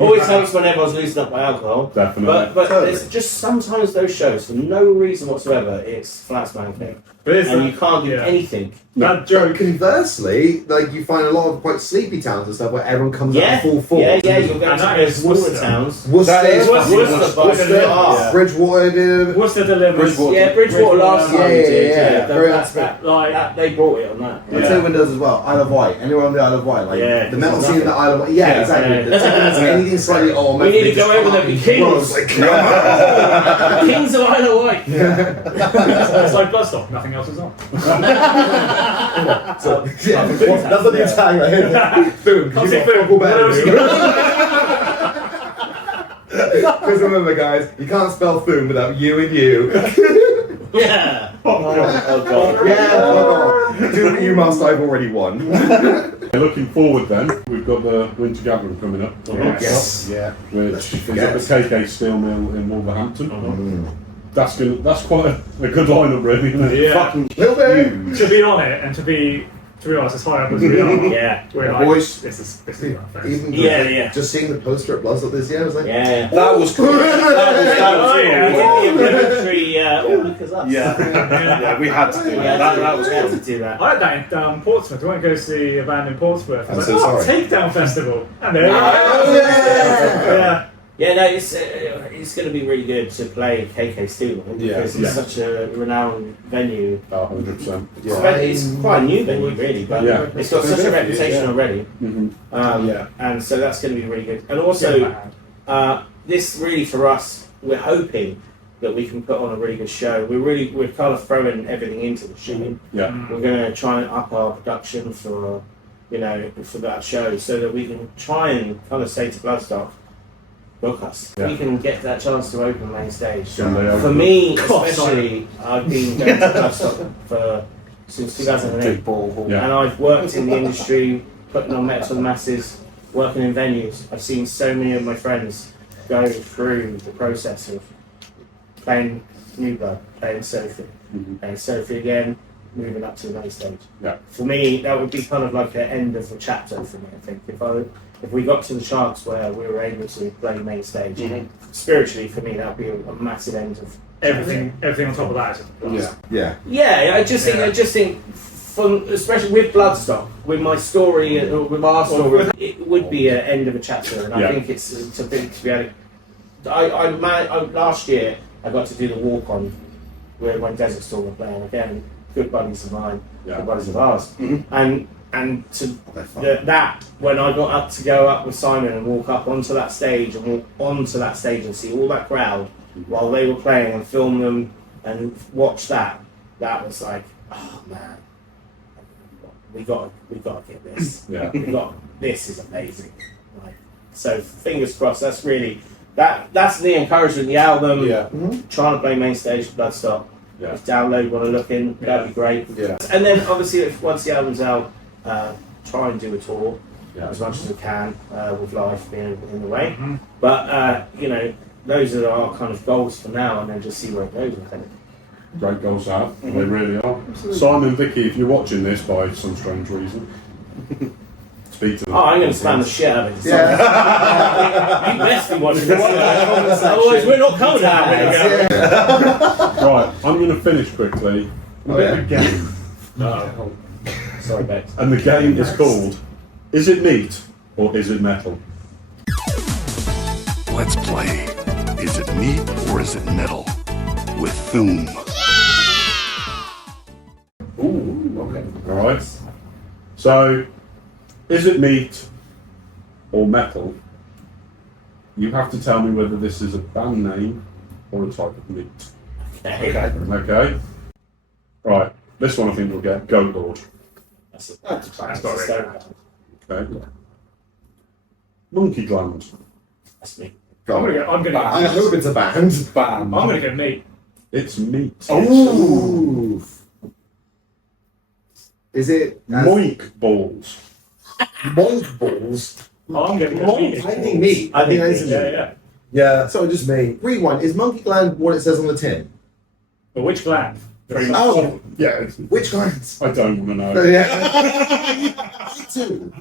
Always helps when everyone's loosened up by alcohol. definitely. But there's just sometimes those shows for no reason whatsoever. It's flat span cake, But it's and you can't do yeah. anything. That Joe, joke. conversely, like you find a lot of quite sleepy towns and stuff where everyone comes out Yeah, in full force. yeah. You're going And to that those is smaller Worcester. towns. Worcester, That is fucking Worcester, Worcester, Bridgewater, dude. Worcester delivers. Yeah, Bridgewater last time. Yeah, we did, yeah. Very Like, they brought it on that. I'll tell you when does as well. Isle of Wight. Anyone on the Isle of Wight? Like Yeah, the metal it's scene in the Isle of Wight. Yeah, Yeah, exactly. yeah. The technical scene, anything slightly old. We need to go over there and be kings. Like, come on. Kings of Isle of Wight. it's like Bloodstock, nothing else is on. So, yeah, that's what the attack right here. Boom. Can't You see got food. football What better else than you me. got? Because remember, guys, you can't spell Thuum without you and you. Yeah. Oh god. Yeah. Do what you must. I've already won. Looking forward then, we've got the Winter Gathering coming up. Yes. Yeah. Which Let's is forget. at the KK Steel Mill in Wolverhampton. That's quite a good lineup, really, isn't it? Yeah. Fucking Little bit. To be on it and to be honest, as high up as we are, Yeah. we're like, Boys. this is right. Even Yeah. just seeing the poster at Bloodstock this year, I was like, Yeah. That was cool. Oh, yeah. We did the obligatory, look us up. Yeah, we had to do We that. had That was we had cool. to do that. I had that in Portsmouth. I went to go see a band in Portsmouth. I I'm was so like, sorry. Takedown Festival. And there we Oh, go. yeah. Yeah. Yeah, no, it's going to be really good to play KK Steel because it's such a renowned venue. 100%. It's quite a new venue, really, but it's got such a reputation already. And so that's going to be really good. And also, this really for us, we're hoping that we can put on a really good show. We're kind of throwing everything into the show. Yeah. We're going to try and up our production for that show, so that we can try and kind of say to Bloodstock, book us. Yeah. We can get that chance to open main stage. Yeah. For me, especially, I've been going to Bloodstock since 2008, and I've worked in the industry, putting on Metal to the Masses, working in venues. I've seen so many of my friends go through the process of playing New Blood, playing Sophie, playing Sophie again, moving up to the main stage. Yeah. For me, that would be kind of like an end of a chapter for me, I think. If we got to the charts where we were able to play main stage, spiritually for me that would be a massive end of everything on top of that is a plus. Yeah, I just think especially with Bloodstock, with my story, with our story, it would be an end of a chapter, and I think it's to be able to. Last year I got to do the walk on when Desert Storm were playing again, good buddies of mine, good buddies of ours, and to that when I got up to go up with Simon and walk up onto that stage and see all that crowd while they were playing and film them and watch that was like, oh man, we got to get this. This is amazing. So fingers crossed. That's really that's the encouragement. The album, trying to play main stage for Bloodstock. If download want to look in, that'd be great. And then obviously once the album's out, try and do a tour as much as we can, with life being in the way. But those are our kind of goals for now, and then just see where it goes, I think. Great goals to have. They really are. Absolutely. Simon, Vicky, if you're watching this by some strange reason, speak to them. Oh, I'm going to spam the shit out of it. You best be watching this. Otherwise, we're not coming out. Right, I'm going to finish quickly. Game. Sorry, Bex. And the game is called Is It Meat or Is It Metal? Let's play. Is it meat or is it metal? With Thuum. Ooh, okay. Alright. So, is it meat or metal? You have to tell me whether this is a band name or a type of meat. Okay. Right. This one I think we'll get. Goat Lord. That's got Okay. Monkey Gland. That's me. I hope it's a band. I'm going to go meat. It's meat. Oh. Is it Moink balls. Monk balls? I'm going to go meat. I think meat. I think that's meat, it. Yeah. So just me. Rewind. Is monkey gland what it says on the tin? But which gland? Oh, Yeah. which glands? I don't want to know. Yeah. Me too.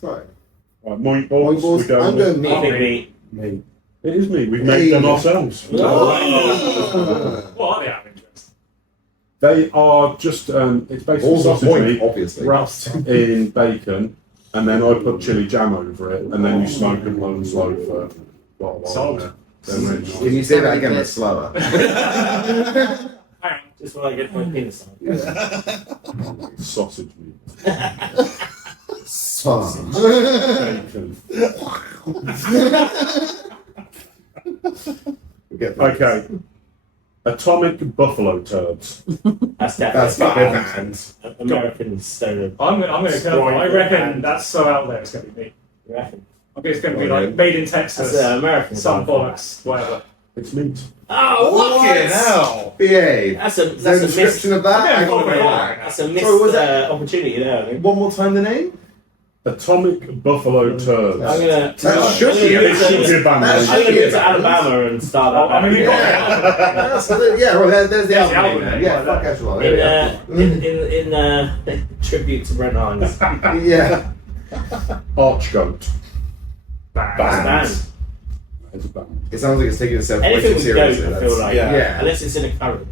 Right. Right, moink balls. Moink balls. We're going I'm with- going I meat. think me. It is meat. We've made them ourselves. What are they out of interest? They are just, it's basically Balls of sausage moink, meat obviously. wrapped in bacon, and then I put chili jam over it, and then you smoke them low and slow for a while. Sold. They're really nice. Can you say that again but slower? Hang on. Just when I get my penis on. Sausage meat. Sausage. Bacon. Okay. Atomic buffalo turds. That's That's definitely bad. American stoner. I'm going to tell you. I reckon that's so out there. It's going to be meat. You reckon? I think it's going to be like made in Texas. That's American. Some bollocks, whatever. It's meat. Oh, Fucking hell. Behave. That's a Is there a missed. description of that? Yeah, Hang on a minute. That's a missed Sorry, was that- opportunity there. I think. One more time the name? Atomic buffalo turds. I'm gonna. That should be It should be a band That name. should I'm gonna be move a to band. Alabama and start that. I mean, we got Yeah, well, there's the album album name. name, Yeah, like fuck that. Echelon. There we go. in tribute to Brent Hines. Yeah. Archgoat. Band. It's a band. It sounds like it's taking itself way Anything too with seriously. goat, I feel like. Yeah. Unless it's in a curry.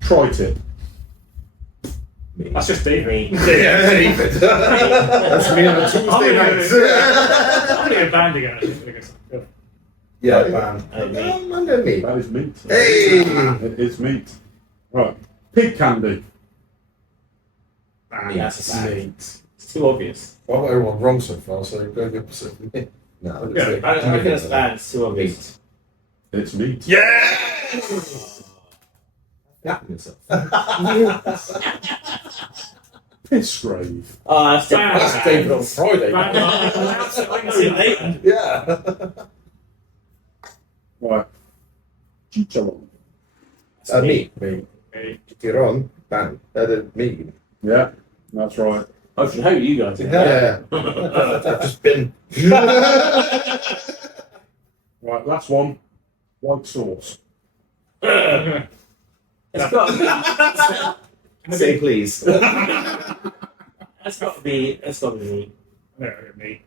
Tri-tip. That's just me. That's me on a Tuesday night. I'm gonna get banned again. Actually. Yeah, Meat. I'm going meat. That is meat. Hey! It is meat. Right. Pig candy. That's meat. It's too obvious. Well, I've got everyone wrong so far, so go the opposite. No, Yeah. I reckon it's bad. It's too obvious. It's meat. Flapping yourself. Piss grave. Oh, that's That's David on Friday. I can see it later. Yeah. Right. Chicharron. Meat. Me. Chicharron. Bang. Meat. Yeah, that's right. I should hope you guys. Yeah. I've just been. Right, last one. White sauce. It's got to be. Say please. That's got to be. That's got to be meat. No, me.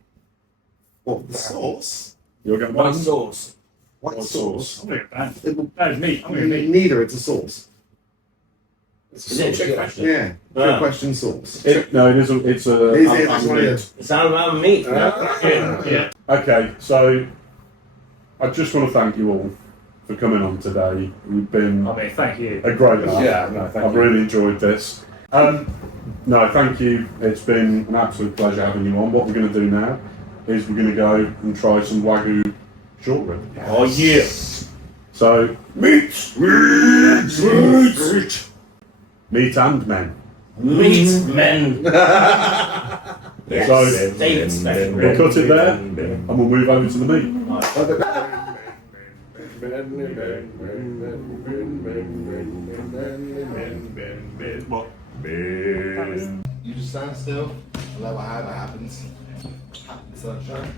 What, the sauce? You're going White to sauce. White sauce? I'm gonna get banned. It will- That is meat. I'm gonna get meat. Neither, it's a sauce. Is it a trick question? Yeah. Trick question sauce. No, it isn't. It's a. It's one of those. It's Alabama meat. Yeah. Okay, so I just want to thank you all for coming on today. You've been I mean, thank you. a great laugh. Yeah, no, thank I've you. really enjoyed this. No, thank you. It's been an absolute pleasure having you on. What we're going to do now is we're going to go and try some Wagyu short rib. Oh yeah. So, meat and men. Meat men. Yes. So, David special. we'll cut it there and we'll move over to the meat. What? You just stand still and let whatever happens. Sunshine.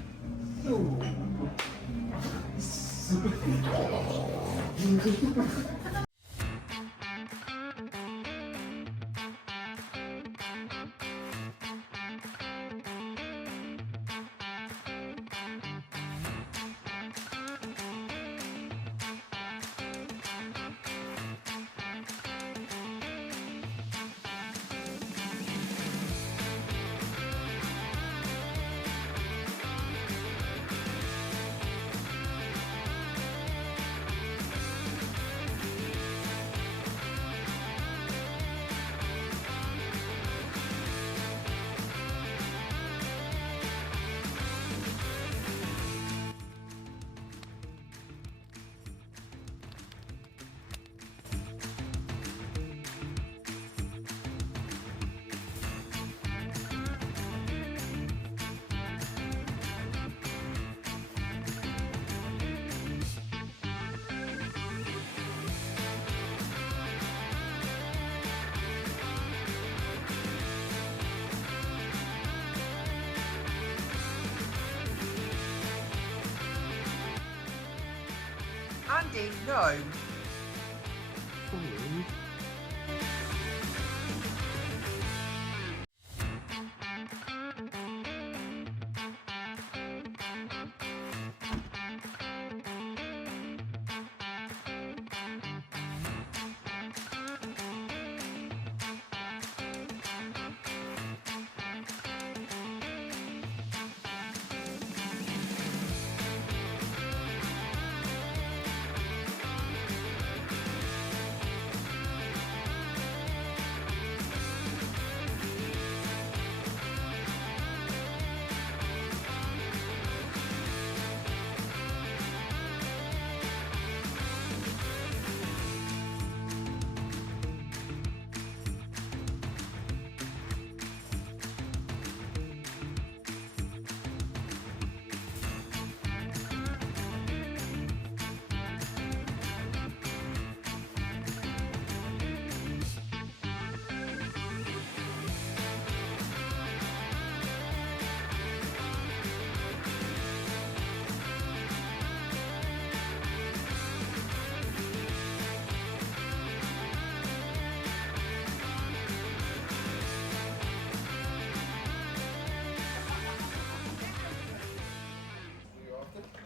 Andy, no.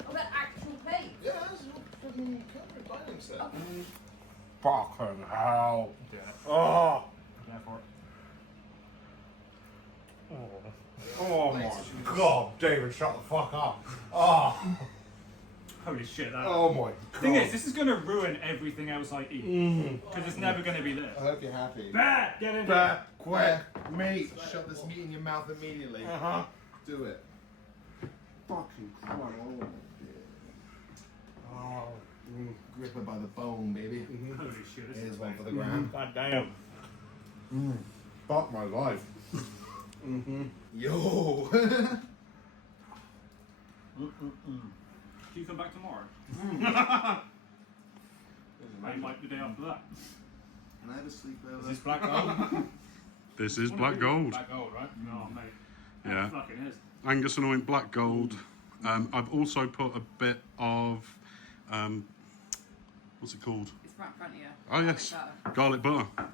Oh, that actual plate. Yeah, that's a fucking dining set. Fucking hell. Oh. Yeah, for it. Oh my god, David, shut the fuck up. Oh, Holy shit, that. oh my god. Thing is, this is going to ruin everything else I eat. Because it's never going to be I this. hope you're happy. Bah, get in here. Bah, quick. Mate, shove this meat in your mouth immediately. Do it. Fucking Christ. Oh. Grip her by the bone, baby. Holy shit, this Here's is one for the gram. God damn. Fuck my life. Yo! Can you come back tomorrow? Maybe like the day after that. Can I have a sleepover? Is this black gold? This is black gold. Black gold, right? No, mate. Yeah. It fucking is. Angus and Oint black gold. I've also put a bit of what's it called? It's right in front of you. Oh yes, Garlic butter. garlic butter.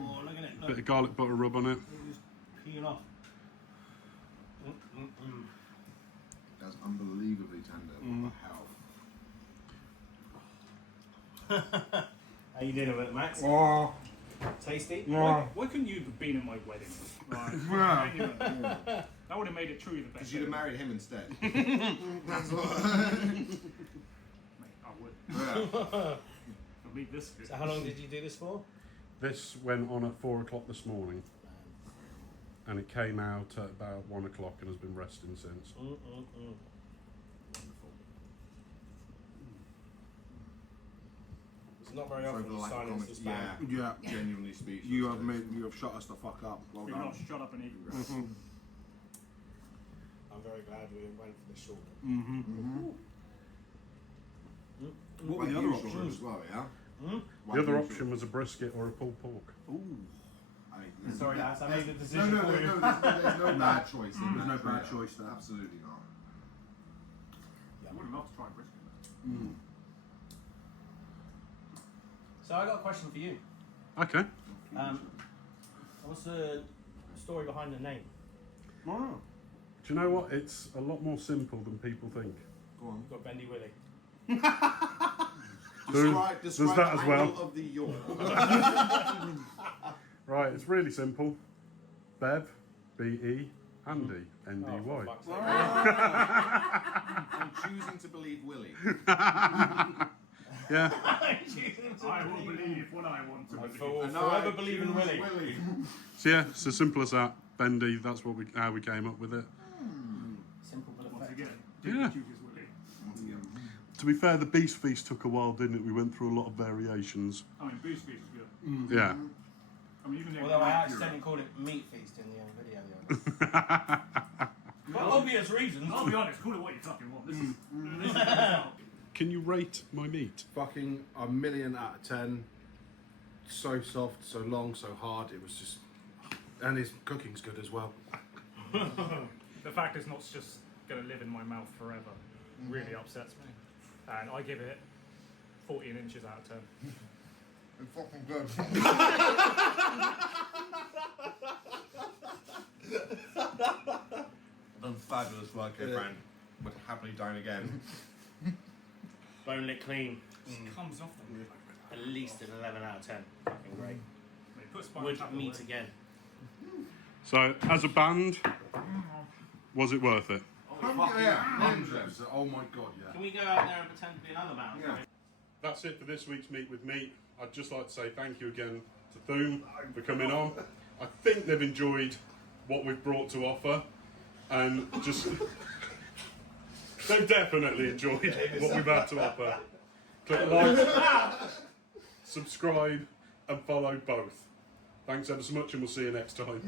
Oh, look at it. Bit of garlic butter rub on it. It's peeling off. That's unbelievably tender. What the hell? How you doing with it, Max? Oh, Tasty? Why couldn't you have been at my wedding? Like, genuinely. That would have made it truly the best. Because you'd have married him instead. That's what. Mate, I would. Yeah. I'll leave this food. So how long did you do this for? This went on at 4 o'clock this morning, and it came out at about 1 o'clock and has been resting since. It's not very Sorry often for the you lack of silence comments. this band. yeah. Genuinely speechless. You have shut us the fuck up. Well We've done. not shut up and eat. I'm very glad we went for the short. What were the other options? as well, yeah? The other option was a brisket or a pulled pork. I mean, Sorry, lads, I made the decision no, for you. there's no bad choice. There's no bad choice there. Absolutely not. I would love to try brisket. So I got a question for you. Okay. What's the story behind the name? Oh. Do you know what? It's a lot more simple than people think. Go on. You've got Bendy Willie. Describe there's that as well. angle of the yaw. Right, it's really simple. Bev, B-E, Andy, N-D-Y. For fuck's sake. I'm choosing to believe Willie. Yeah. I will believe what I want to believe. For And forever I believe in choose Willie. So yeah, it's as simple as that. Bendy, that's how we came up with it. Simple but Once effective. again, Yeah. David chooses Willie. Once again. To be fair, the Beast Feast took a while, didn't it? We went through a lot of variations. I mean, Boost Feast is good. Yeah. I mean, you can name Although I it accidentally called it Meat Feast in the video the other day. For obvious reasons. I'll be honest, call it what you fucking want. This is the Can you rate my meat? Fucking a million out of 10. So soft, so long, so hard. It was just, and his cooking's good as well. The fact it's not just going to live in my mouth forever really upsets me. And I give it 14 inches out of 10. It's fucking good. Done fabulous work here, friend. Would happily dine again. Bone lit clean. Comes off them. At least an 11 out of 10. Fucking great. Put spinal Would tap meet away. again. So, as a band, was it worth it? Oh my god, yeah. Can we go out there and pretend to be another man? Yeah. That's it for this week's Meet with Me. I'd just like to say thank you again to Thuum for coming on. I think they've enjoyed what we've brought to offer, and just they've definitely enjoyed what we've had to offer. Click like, subscribe, and follow both. Thanks ever so much, and we'll see you next time.